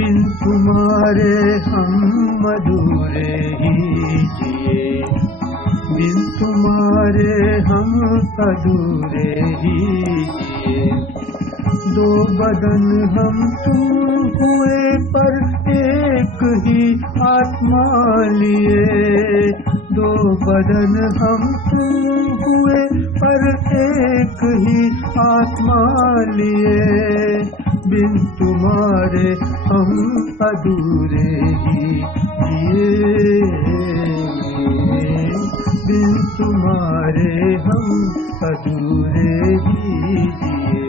बिन तुम्हारे हम अधूरे ही जिए, बिन तुम्हारे हम अधूरे ही जिए। दो बदन हम तुम हुए पर एक ही आत्मा लिए, दो बदन हम तुम हुए पर एक ही आत्मा लिए। बिन तुम्हारे हम अधूरे ही जिए, बिन तुम्हारे हम अधूरे ही जिए।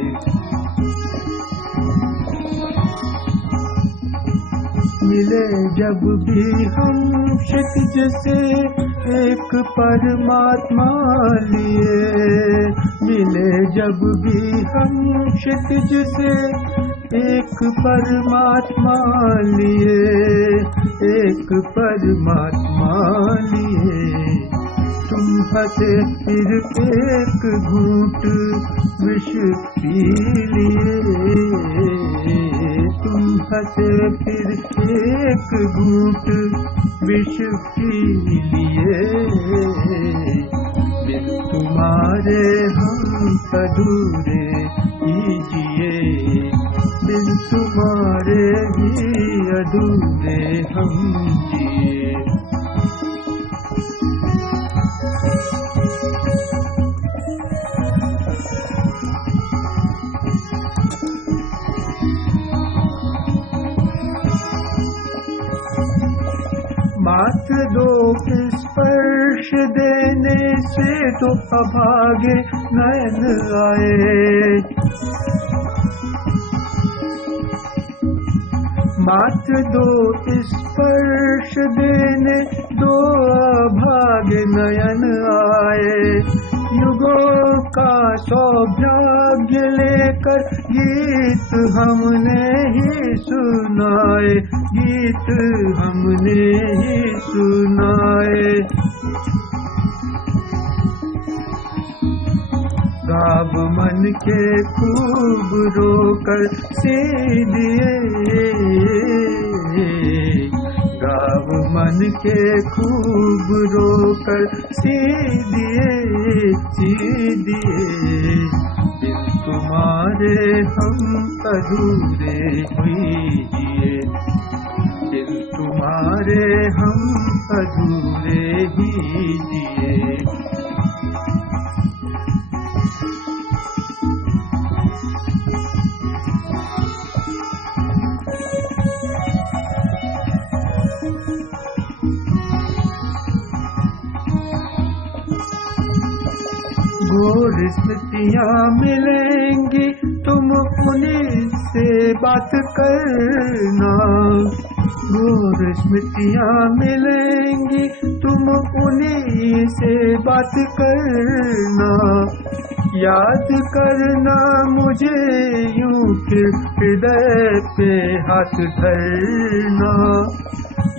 मिले जब भी हम क्षितिज से एक परमात्मा लिए, मिले जब भी हम क्षितिज से एक परमात्मा लिए, एक परमात्मा लिए। तुम हंसे फिर एक घूंट विष पी लिए, तुम हंसे फिर एक घूंट विष पी लिए। बिन तुम्हारे हम अधूरे ही जिए, बिन तुम्हारे भी अधूरे हम जिए। मात्र दो स्पर्श देने से तो अभागे नयन आए, मात्र दो स्पर्श देने दो अभागे नयन आए। युगों का सौभाग्य लेकर गीत हमने ही सुनाए, गीत हमने ही सुनाए। गाव मन के खूब रोकर सी दिए, गाव मन के खूब रोकर सी दिए, सी दिए। बिन तुम्हारे हम अधूरे ही जिए, बिन तुम्हारे हम अधूरे ही जिए। घोर स्मृतियाँ मिलेंगी तुम उन्हीं से बात करना, घोर स्मृतियाँ मिलेंगी तुम उन्हीं से बात करना। याद करना मुझे यूं फिर हृदय पे हाथ धरना,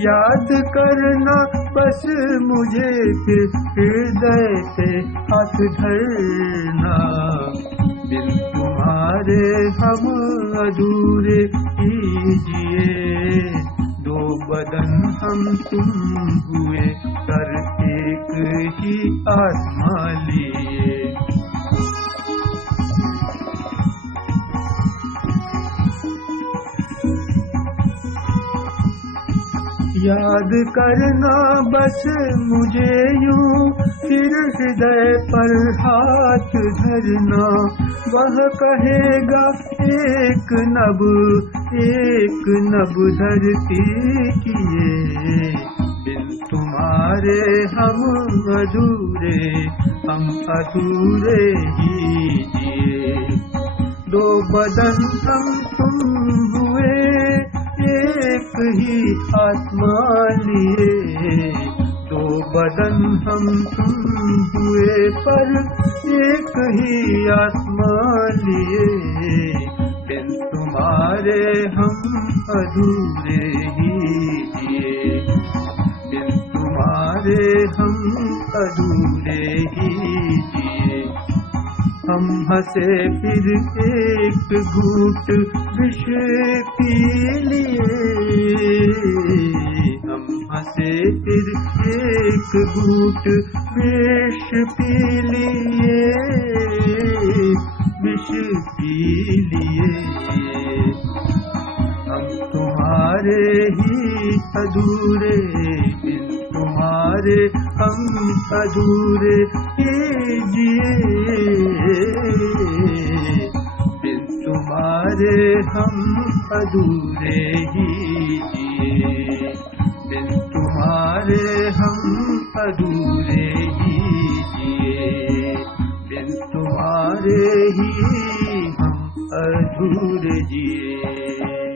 याद करना बस मुझे फिर हृदय पे हाथ धरना। बिन तुम्हारे हम अधूरे ही जिए, दो बदन हम तुम हुए कर एक ही आत्मा लिए। याद करना बस मुझे यूं फिर हृदय पर हाथ धरना। वह कहेगा एक नब धरती किए, बिन तुम्हारे हम अधूरे ही जिए। दो बदन हम तुम हुए एक ही आत्मा लिए, दो बदन हम तुम हुए पर एक ही आत्मा लिए। बिन तुम्हारे हम अधूरे ही जिए, बिन तुम्हारे हम अधूरे ही जिए। हम हंसे फिर एक घूंट विष पी लिए, हम हंसे फिर एक घूंट विष पी लिए, विष पी लिए। हम तुम्हारे ही अधूरे, बिन तुम्हारे हम अधूरे कीजिए, बिन तुम्हारे हम अधूरे ही जिए, बिन तुम्हारे हम अधूरे ही जिए, बिन तुम्हारे ही हम अधूरे जिए।